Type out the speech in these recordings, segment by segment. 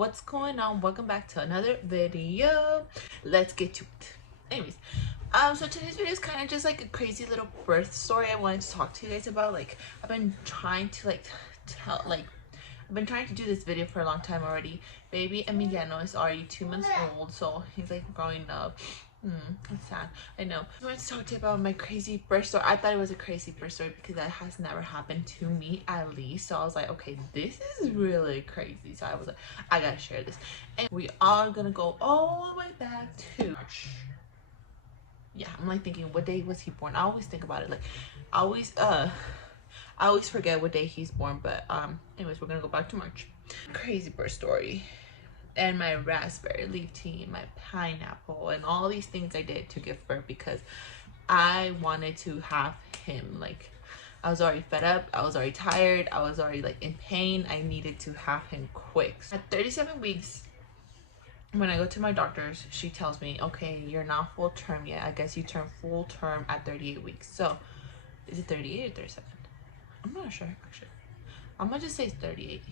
What's going on? Welcome back to another video. Let's get to it. Anyways, so today's video is kind of just like a crazy little birth story I wanted to talk to you guys about. Like, I've been trying to I've been trying to do this video for a long time already. Baby Emiliano is already 2 months old, so he's like growing up. It's sad, I know. I wanted to talk to you about my crazy birth story. I thought it was a crazy birth story because that has never happened to me, at least. So I was like, okay, this is really crazy. So I was like, I gotta share this. And we are gonna go all the way back to March. Yeah, I'm like thinking, what day was he born? I always think about it. Like, I always forget what day he's born. But anyways, we're gonna go back to March. Crazy birth story. And my raspberry leaf tea and my pineapple and all these things I did to give birth because I wanted to have him. Like, I was already fed up, I was already tired, I was already like in pain. I needed to have him quick. At 37 weeks, when I go to my doctor's, she tells me, okay, you're not full term yet. I guess you turn full term at 38 weeks. So is it 38 or 37? I'm not sure actually. I'm gonna just say it's 38.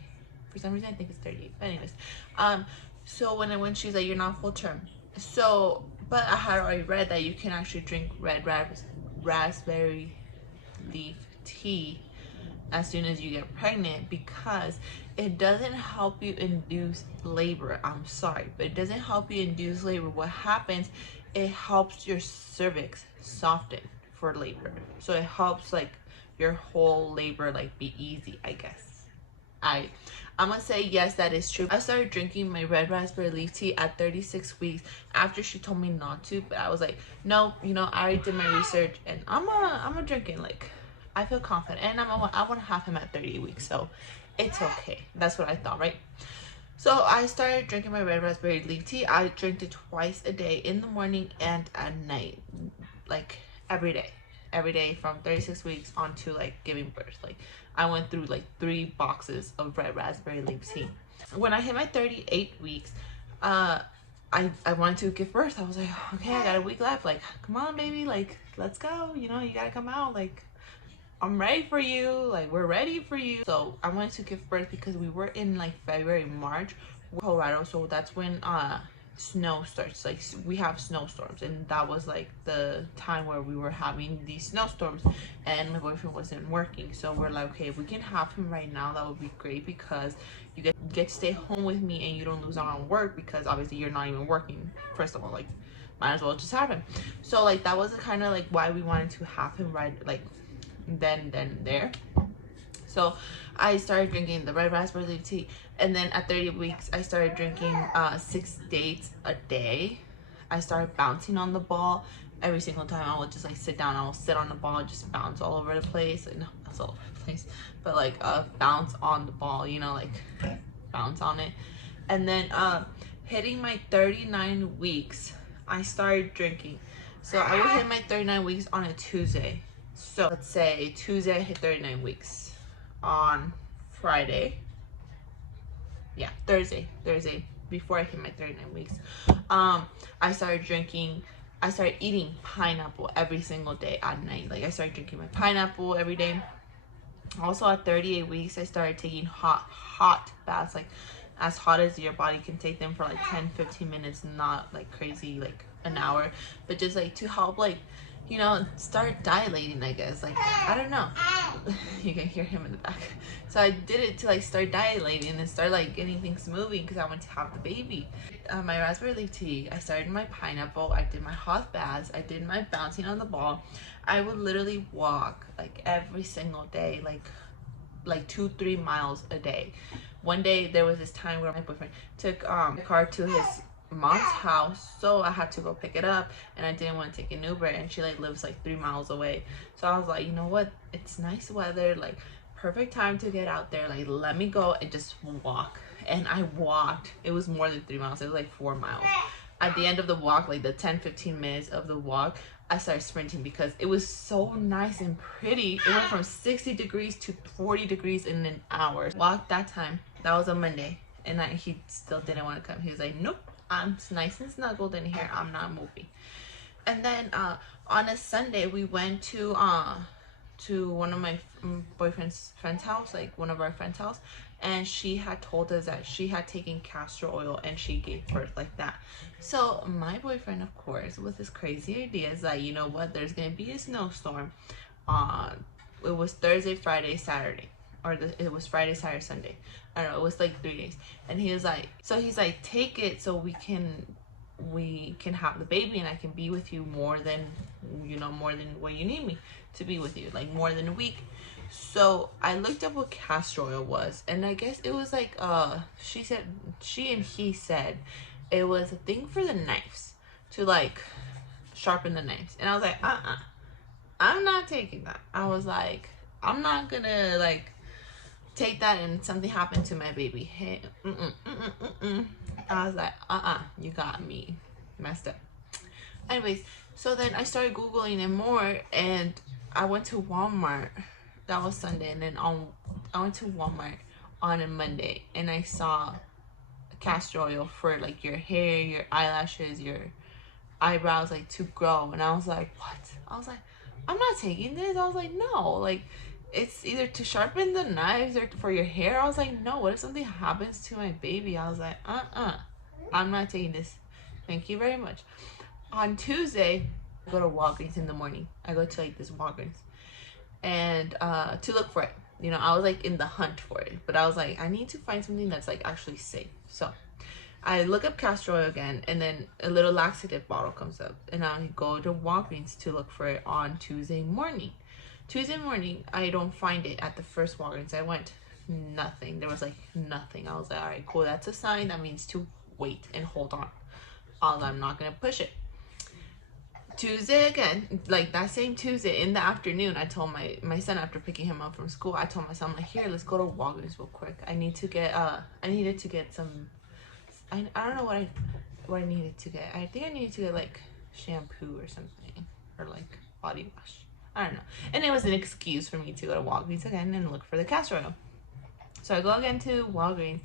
For some reason I think it's 38, but anyways, so when I went, she's like, you're not full term. So, but I had already read that you can actually drink raspberry leaf tea as soon as you get pregnant because it doesn't help you induce labor. I'm sorry, but it doesn't help you induce labor. What happens, it helps your cervix soften for labor, so it helps like your whole labor like be easy, I guess. I'm gonna say yes, that is true. I started drinking my red raspberry leaf tea at 36 weeks after she told me not to, but I was like, no, you know, I already did my research and I'm gonna drink it. Like, I feel confident and I want to have him at 38 weeks, so it's okay. That's what I thought, right? So I started drinking my red raspberry leaf tea. I drank it twice a day, in the morning and at night, like every day from 36 weeks on to like giving birth. Like, I went through like 3 boxes of red raspberry leaf tea. When I hit my 38 weeks, I wanted to give birth. I was like, okay, I got a week left. Like, come on, baby, like, let's go. You know, you gotta come out. Like, I'm ready for you. Like, we're ready for you. So I wanted to give birth because we were in like February, March, Colorado. So that's when snow starts. Like, we have snowstorms, and that was like the time where we were having these snowstorms and my boyfriend wasn't working. So we're like, okay, if we can have him right now, that would be great because you get to stay home with me and you don't lose out on work because obviously you're not even working. First of all, like, might as well just have him. So like, that was kind of like why we wanted to have him right like then there. So I started drinking the red raspberry leaf tea, and then at 30 weeks I started drinking 6 dates a day. I started bouncing on the ball every single time. I would just like sit down, I will sit on the ball, just bounce all over the place. Like, no, that's all over the place, but like bounce on the ball, you know, like bounce on it. And then hitting my 39 weeks, I started drinking. So I would hit my 39 weeks on a Tuesday. So let's say Tuesday I hit 39 weeks. On Friday, yeah, Thursday before I hit my 39 weeks, I started eating pineapple every single day at night. Like, I started drinking my pineapple every day. Also at 38 weeks I started taking hot baths, like as hot as your body can take them, for like 10-15 minutes, not like crazy like an hour, but just like to help, like, you know, start dilating, I guess. Like, I don't know. You can hear him in the back. So I did it to like start dilating and start like getting things moving because I want to have the baby. My raspberry leaf tea, I started my pineapple, I did my hot baths, I did my bouncing on the ball. I would literally walk like every single day, like 2-3 miles a day. One day there was this time where my boyfriend took the car to his mom's house, so I had to go pick it up, and I didn't want to take an Uber, and she like lives like 3 miles away. So I was like, you know what, it's nice weather, like perfect time to get out there, like let me go and just walk. And I walked. It was more than 3 miles, it was like 4 miles. At the end of the walk, like the 10-15 minutes of the walk, I started sprinting because it was so nice and pretty. It went from 60 degrees to 40 degrees in an hour. Walked that time. That was a Monday, and he still didn't want to come. He was like, nope, I'm nice and snuggled in here, I'm not moving. And then on a Sunday we went to one of my boyfriend's friend's house, like one of our friend's house, and she had told us that she had taken castor oil and she gave birth like that. So my boyfriend, of course, with his crazy ideas, like, you know what, there's gonna be a snowstorm on, it was Thursday, Friday, Saturday, or it was Friday, Saturday, Sunday. I don't know, it was like 3 days. And he was like, so he's like, take it so we can have the baby and I can be with you more than, you know, more than what you need me to be with you, like more than a week. So I looked up what castor oil was, and I guess it was like she and he said it was a thing for the knives, to like sharpen the knives. And I was like, I'm not taking that. I was like, I'm not gonna like take that and something happened to my baby. Hey, I was like, you got me messed up. Anyways, so then I started Googling it more, and I went to Walmart. That was Sunday, and then I went to Walmart on a Monday, and I saw castor oil for like your hair, your eyelashes, your eyebrows, like to grow. And I was like, what? I was like, I'm not taking this. I was like, no, like it's either to sharpen the knives or for your hair. I was like, no, what if something happens to my baby? I was like, I'm not taking this. Thank you very much. On Tuesday, I go to Walgreens in the morning. I go to like this Walgreens and to look for it. You know, I was like in the hunt for it, but I was like, I need to find something that's like actually safe. So I look up castor oil again, and then a little laxative bottle comes up, and I go to Walgreens to look for it on Tuesday morning. Tuesday morning, I don't find it at the first Walgreens I went. Nothing. There was like nothing. I was like, all right, cool. That's a sign. That means to wait and hold on. I'm not gonna push it. Tuesday again, like that same Tuesday in the afternoon, I told my son, after picking him up from school, I told my son, like, here, let's go to Walgreens real quick. I needed to get some, I don't know what I needed to get. I think I needed to get like shampoo or something, or like body wash. I don't know. And it was an excuse for me to go to Walgreens again and look for the castor oil. So I go again to Walgreens,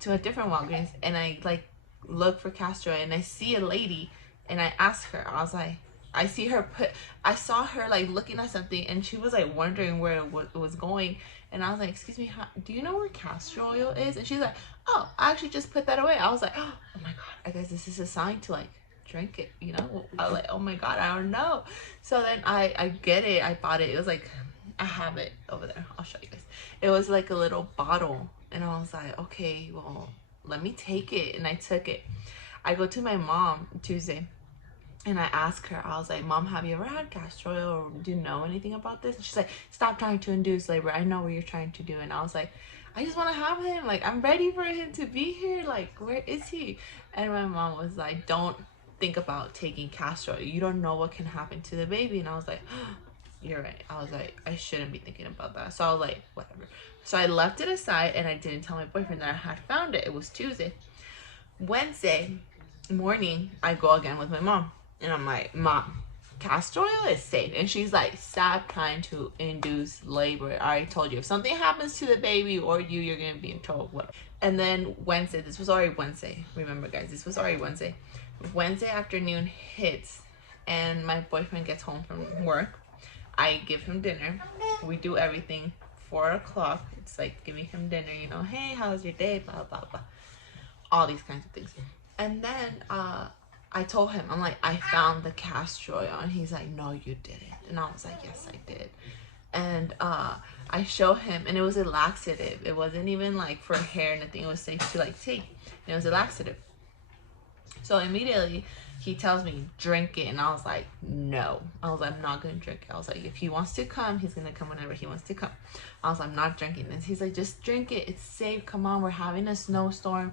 to a different Walgreens, and I like look for castor oil, and I see a lady. And I asked her, I was like, I saw her like looking at something, and she was like wondering where it was going. And I was like, excuse me, do you know where castor oil is? And she's like, oh, I actually just put that away. I was like, oh my God, I guess this is a sign to like drink it, you know? I was like, oh my God, I don't know. So then I get it. I bought it. It was like, I have it over there. I'll show you guys. It was like a little bottle. And I was like, okay, well, let me take it. And I took it. I go to my mom Tuesday, and I ask her, I was like, Mom, have you ever had castor oil, or do you know anything about this? And she's like, stop trying to induce labor. I know what you're trying to do. And I was like, I just want to have him. Like, I'm ready for him to be here. Like, where is he? And my mom was like, don't think about taking castor oil. You don't know what can happen to the baby. And I was like, oh, you're right. I was like, I shouldn't be thinking about that. So I was like, whatever. So I left it aside, and I didn't tell my boyfriend that I had found it. It was Tuesday. Wednesday morning, I go again with my mom. And I'm like, Mom, castor oil is safe. And she's like, stop trying to induce labor. I already told you, if something happens to the baby or you're going to be in trouble. Whatever. And then Wednesday, this was already Wednesday. Remember, guys, this was already Wednesday. Wednesday afternoon hits, and my boyfriend gets home from work. I give him dinner. We do everything. 4 o'clock. It's like giving him dinner, you know, hey, how's your day? Blah, blah, blah. All these kinds of things. And then, I told him, I'm like, I found the castor oil. And he's like, no, you didn't. And I was like, yes, I did. And I show him, and it was a laxative. It wasn't even like for hair, nothing. It was safe to like take. And it was a laxative. So immediately he tells me, drink it. And I was like, no. I was like, I'm not going to drink it. I was like, if he wants to come, he's going to come whenever he wants to come. I was like, I'm not drinking this. He's like, just drink it. It's safe. Come on, we're having a snowstorm.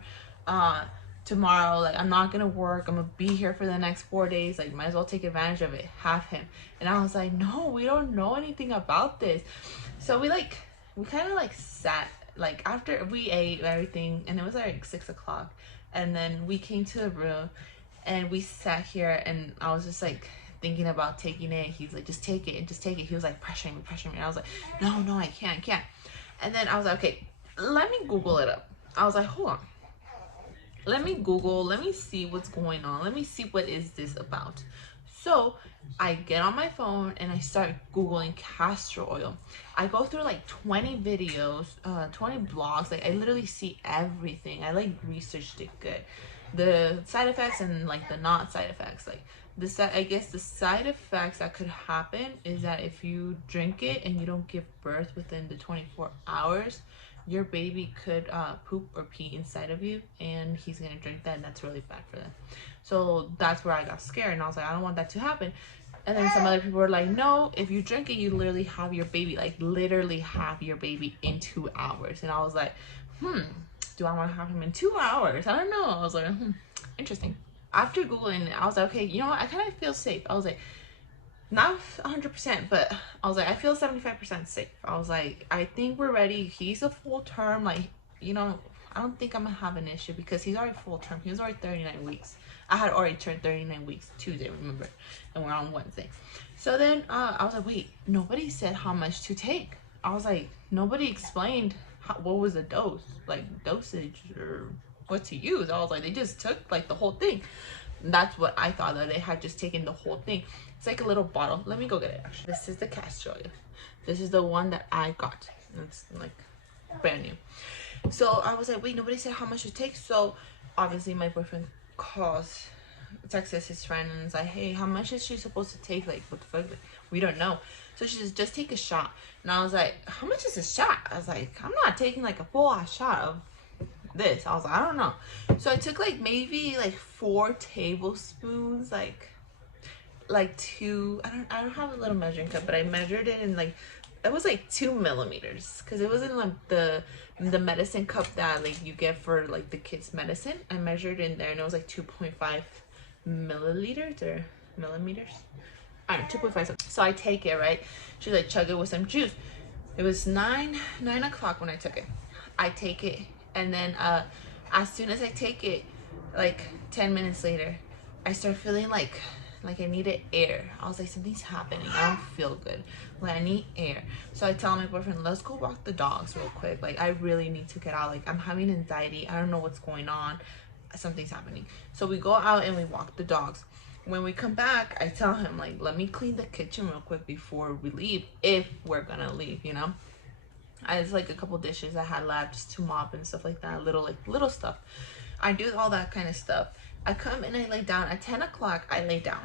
Tomorrow, like, I'm not gonna work, I'm gonna be here for the next 4 days, like, might as well take advantage of it, have him. And I was like, no, we don't know anything about this. So we kind of like sat, like, after we ate everything, and it was like 6 o'clock, and then we came to the room, and we sat here, and I was just like thinking about taking it. He's like, just take it, and just take it. He was like pressuring me, and I was like, no, I can't. And then I was like, okay, let me Google it up. I was like, hold on. Let me Google, let me see what's going on. Let me see what is this about. So I get on my phone and I start Googling castor oil. I go through like 20 videos, 20 blogs. Like I literally see everything. I like researched it good. The side effects and like the not side effects. Like I guess the side effects that could happen is that if you drink it and you don't give birth within the 24 hours, your baby could poop or pee inside of you, and he's gonna drink that, and that's really bad for them. So that's where I got scared, and I was like, I don't want that to happen. And then some other people were like, no, if you drink it, you literally have your baby, like literally have your baby in 2 hours. And I was like, do I want to have him in 2 hours? I don't know. I was like, interesting. After Googling it, I was like, okay, you know what? I kind of feel safe. I was like, not 100%, but I was like, I feel 75% safe. I was like, I think we're ready. He's a full term. Like, you know, I don't think I'm gonna have an issue because he's already full term. He was already 39 weeks. I had already turned 39 weeks Tuesday, remember? And we're on Wednesday. So then I was like, wait, nobody said how much to take. I was like, nobody explained what was the dose, like dosage or what to use. I was like, they just took like the whole thing. And that's what I thought, that they had just taken the whole thing. It's like a little bottle. Let me go get it actually. This is the castor oil. This is the one that I got. It's like brand new. So I was like, wait, nobody said how much it takes. So obviously my boyfriend texts his friend and is like, hey, how much is she supposed to take? Like, what the fuck? We don't know. So she says, just take a shot. And I was like, how much is a shot? I was like, I'm not taking like a full ass shot of this. I was like, I don't know. So I took like maybe like 4 tablespoons, like 2. I don't have a little measuring cup, but I measured it in like, it was like 2 millimeters, because it was in like the medicine cup that like you get for like the kids medicine. I measured in there and it was like 2.5 milliliters or millimeters. I don't know, 2.5. So I take it, right? She's like, chug it with some juice. It was 9 o'clock when I took it. I take it, and then as soon as I take it, like 10 minutes later, I start feeling like I needed air. I was like, something's happening. I don't feel good. Like, I need air. So I tell my boyfriend, let's go walk the dogs real quick. Like, I really need to get out. Like, I'm having anxiety. I don't know what's going on. Something's happening. So we go out and we walk the dogs. When we come back, I tell him, like, let me clean the kitchen real quick before we leave, if we're gonna leave, you know? It's like a couple dishes I had left just to mop and stuff like that. Little stuff. I do all that kind of stuff. I come and I lay down. At 10 o'clock, I lay down.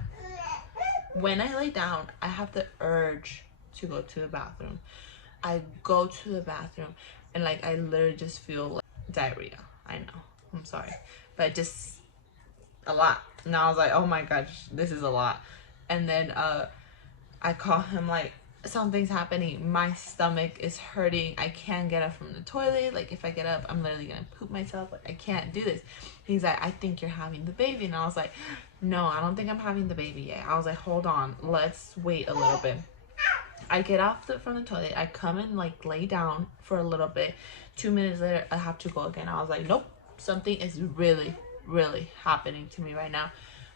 When I lay down, I have the urge to go to the bathroom. I go to the bathroom and like I literally just feel like diarrhea. I know, I'm sorry, but just a lot. And I was like, oh my gosh, this is a lot. And then I call him, like, something's happening. My stomach is hurting. I can't get up from the toilet. Like, if I get up, I'm literally gonna poop myself. Like, I can't do this. He's like, I think you're having the baby. And I was like, no, I don't think I'm having the baby yet. I was like, hold on, let's wait a little bit. I get off from the toilet. I come and like lay down for a little bit. 2 minutes later, I have to go again. I was like, nope, something is really happening to me right now.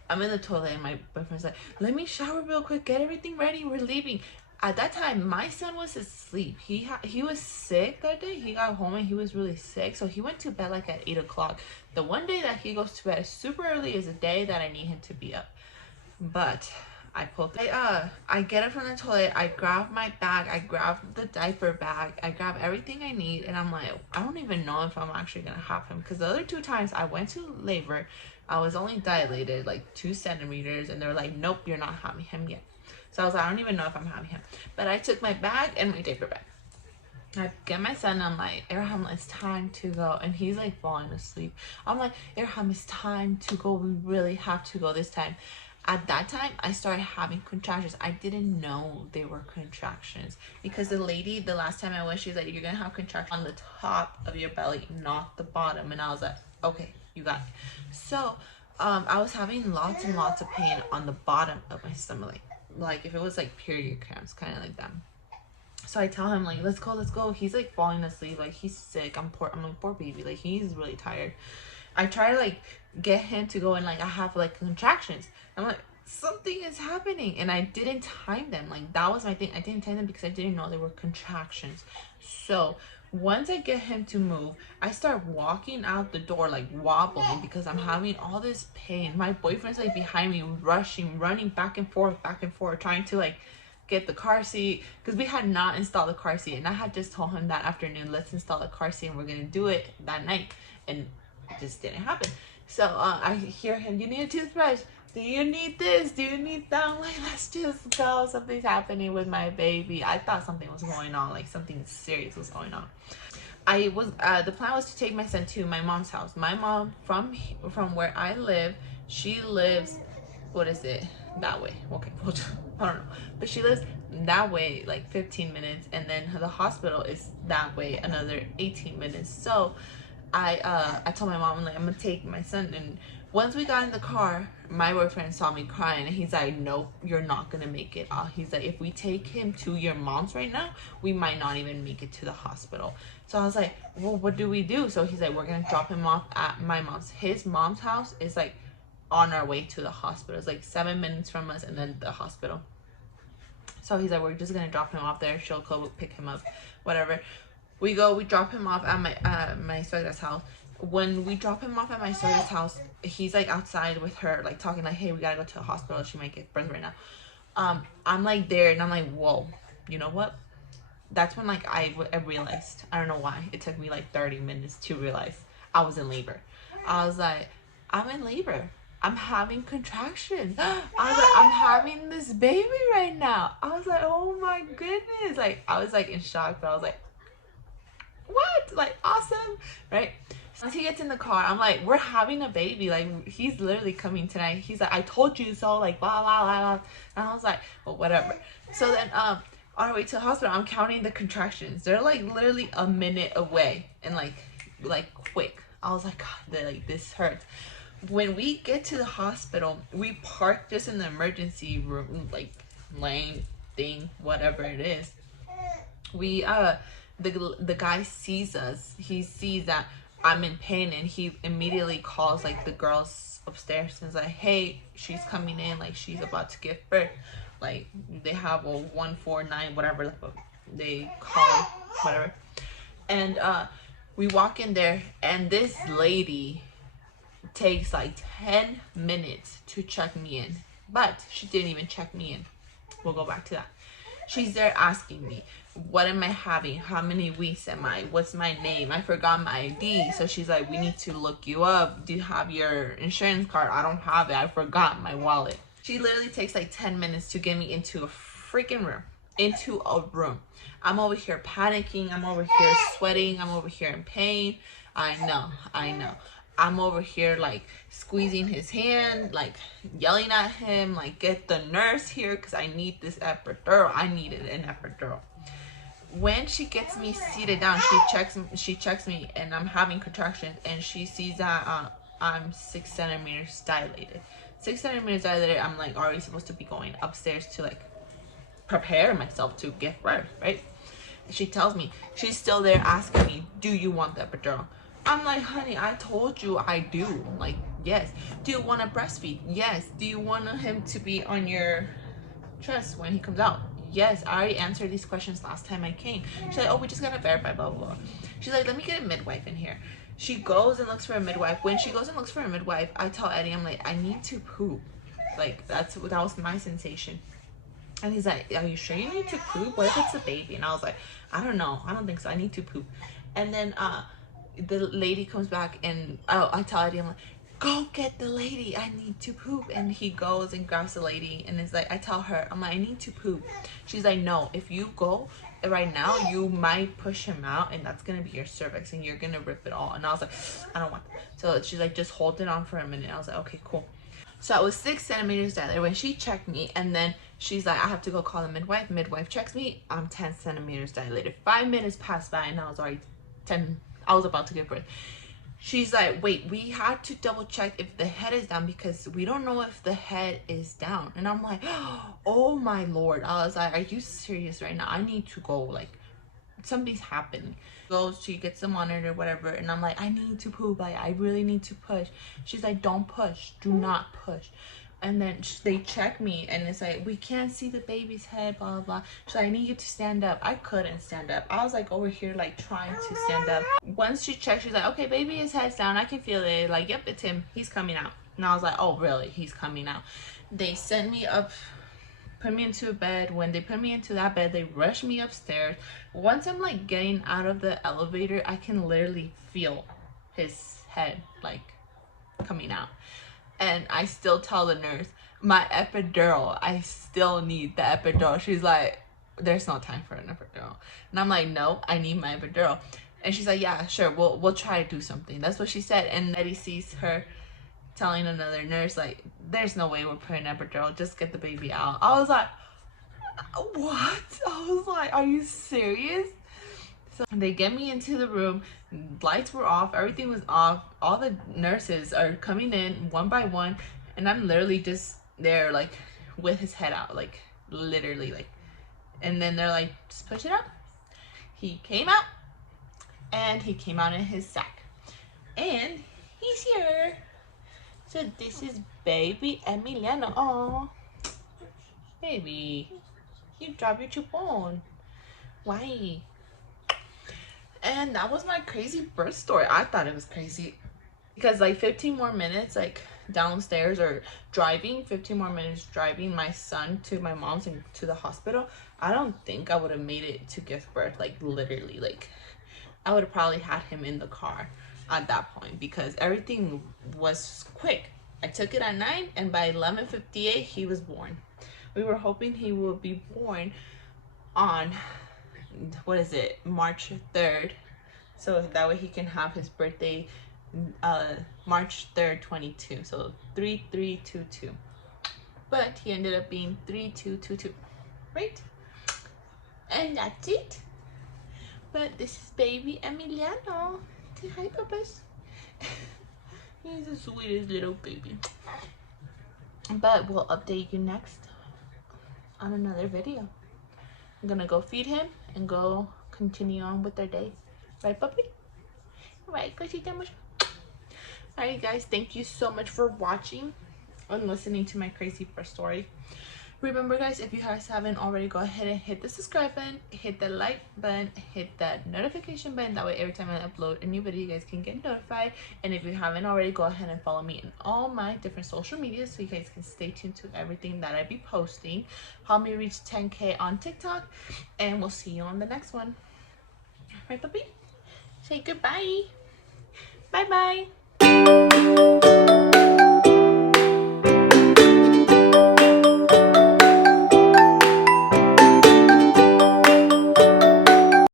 I'm in the toilet and my boyfriend's like, let me shower real quick, get everything ready, we're leaving. At that time, my son was asleep. He was sick that day. He got home and he was really sick, so he went to bed like at 8 o'clock. The one day that he goes to bed super early is a day that I need him to be up. But I get it from the toilet. I grab my bag. I grab the diaper bag. I grab everything I need, and I'm like, I don't even know if I'm actually gonna have him, because the other 2 times I went to labor, I was only dilated like 2 centimeters, and they're like, nope, you're not having him yet. So I was like, I don't even know if I'm having him. But I took my bag and my diaper bag. I get my son, I'm like, Abraham, it's time to go. And he's like falling asleep. I'm like, Abraham, it's time to go. We really have to go this time. At that time, I started having contractions. I didn't know they were contractions, because the lady, the last time I went, she's like, you're gonna have contractions on the top of your belly, not the bottom. And I was like, okay, you got it. So I was having lots and lots of pain on the bottom of my stomach, like if it was like period cramps, kind of like that. So I tell him, like, let's go. He's like falling asleep, like he's sick. I'm like, poor baby, like he's really tired. I try to like get him to go, and like I have like contractions. I'm like, something is happening, and I didn't time them. Like, that was my thing. I didn't time them because I didn't know they were contractions. So Once I get him to move, I start walking out the door like wobbling because I'm having all this pain. My boyfriend's like behind me, rushing, running back and forth, trying to like get the car seat because we had not installed the car seat, and I had just told him that afternoon, let's install the car seat and we're gonna do it that night, and it just didn't happen. So I hear him, you need a toothbrush, do you need this, do you need that? I'm like, let's just go, something's happening with my baby. I thought something was going on, like something serious was going on. The plan was to take my son to my mom's house. My mom, from where I live, she lives, what is it, that way, okay, I don't know, but she lives that way like 15 minutes, and then the hospital is that way another 18 minutes. So I told my mom, I'm like, I'm gonna take my son. And once we got in the car, my boyfriend saw me crying, and he's like, nope, you're not gonna make it. He's like, if we take him to your mom's right now, we might not even make it to the hospital. So I was like, well, what do we do? So he's like, we're gonna drop him off at my mom's. His mom's house is like on our way to the hospital. It's like 7 minutes from us, and then the hospital. So he's like, we're just gonna drop him off there. She'll go pick him up, whatever. We drop him off at my suegra's house. When we drop him off at my suegra's house, he's like outside with her, like talking like, hey, we gotta go to the hospital, she might give birth right now. I'm like there, and I'm like, whoa, you know what? That's when like I realized, I don't know why, it took me like 30 minutes to realize I was in labor. I was like, I'm in labor, I'm having contractions. I was like, I'm having this baby right now. I was like, oh my goodness. Like, I was like in shock, but I was like, what? Like, awesome, right? Once he gets in the car, I'm like, we're having a baby. Like, he's literally coming tonight. He's like, I told you so, like, blah, blah, blah, blah. And I was like, well, whatever. So then, on our way to the hospital, I'm counting the contractions. They're like literally a minute away, and like quick. I was like, God, like, this hurts. When we get to the hospital, we park just in the emergency room, like lane thing, whatever it is. We the guy sees us. He sees that I'm in pain, and he immediately calls like the girls upstairs and is like, hey, she's coming in, like she's about to give birth. Like they have a 149, whatever they call, whatever. And we walk in there, and this lady takes like 10 minutes to check me in, but she didn't even check me in. We'll go back to that. She's there asking me, what am I having? How many weeks am I? What's my name? I forgot my ID. So she's like, we need to look you up. Do you have your insurance card? I don't have it. I forgot my wallet. She literally takes like 10 minutes to get me into a freaking room. Into a room. I'm over here panicking. I'm over here sweating. I'm over here in pain. I know. I'm over here like squeezing his hand, like yelling at him, like get the nurse here because I need this epidural. I needed an epidural. When she gets me seated down, she checks me, and I'm having contractions, and she sees that I'm 6 centimeters dilated. 6 centimeters dilated. I'm like already supposed to be going upstairs to like prepare myself to give birth, right? And she tells me, she's still there asking me, do you want the epidural? I'm like, honey, I told you I do. Like, yes. Do you want to breastfeed? Yes. Do you want him to be on your chest when he comes out? Yes. I already answered these questions last time I came. She's like, oh, we just gotta verify, blah, blah, blah. She's like, let me get a midwife in here. She goes and looks for a midwife. When she goes and looks for a midwife, I tell Eddie, I'm like, I need to poop. Like, that was my sensation. And he's like, are you sure you need to poop? What if it's a baby? And I was like, I don't know. I don't think so. I need to poop. And then, the lady comes back, and I tell Eddie, I'm like, go get the lady, I need to poop. And he goes and grabs the lady, and it's like, I tell her, I'm like, I need to poop. She's like, no, if you go right now, you might push him out, and that's gonna be your cervix, and you're gonna rip it all. And I was like, I don't want that. So she's like, just hold it on for a minute. I was like, okay, cool. So I was 6 centimeters dilated when she checked me, and then she's like, I have to go call the midwife. Midwife checks me, I'm 10 centimeters dilated. 5 minutes passed by, and I was already 10. I was about to give birth. She's like, wait, we had to double check if the head is down because we don't know if the head is down. And I'm like, oh my Lord. I was like, are you serious right now? I need to go. Like, something's happening. She gets the monitor, whatever. And I'm like, I need to poop. Like, I really need to push. She's like, don't push. Do not push. And then they check me, and it's like, we can't see the baby's head, blah blah blah. She's like, I need you to stand up. I couldn't stand up. I was like over here like trying to stand up. Once she checked, she's like, okay, baby, his head's down, I can feel it. Like, yep, it's him, he's coming out. And I was like, oh really, he's coming out. They sent me up, put me into a bed. When they put me into that bed, they rushed me upstairs. Once I'm like getting out of the elevator, I can literally feel his head like coming out. And I still tell the nurse, my epidural, I still need the epidural. She's like, there's no time for an epidural. And I'm like, no, I need my epidural. And she's like, yeah, sure, we'll try to do something. That's what she said. And Eddie sees her telling another nurse, like, there's no way we're putting an epidural, just get the baby out. I was like, what? I was like, are you serious? So they get me into the room, lights were off, everything was off, all the nurses are coming in one by one, and I'm literally just there like with his head out, like literally, like, and then they're like, just push it up. He came out, and he came out in his sack, and he's here. So this is baby Emiliano. Oh, baby, you dropped your chupon. Why? And that was my crazy birth story. I thought it was crazy because like 15 more minutes like downstairs, or driving 15 more minutes driving my son to my mom's and to the hospital, I don't think I would have made it to give birth. Like literally, like I would have probably had him in the car at that point because everything was quick. I took it at 9 and by 11:58 he was born. We were hoping he would be born on, what is it, March 3rd, so that way he can have his birthday March 3rd 22, so 3322, but he ended up being 3222, right? And that's it. But this is baby Emiliano. Say hi, papas. He's the sweetest little baby. But we'll update you next on another video. I'm gonna go feed him and go continue on with their day. Right, puppy? Right, cosita mucho. Alright, guys, thank you so much for watching and listening to my crazy birth story. Remember, guys, if you guys haven't already, go ahead and hit the subscribe button, hit the like button, hit that notification button. That way, every time I upload a new video, you guys can get notified. And if you haven't already, go ahead and follow me in all my different social media so you guys can stay tuned to everything that I be posting. Help me reach 10K on TikTok, and we'll see you on the next one. Right, puppy? Say goodbye. Bye-bye.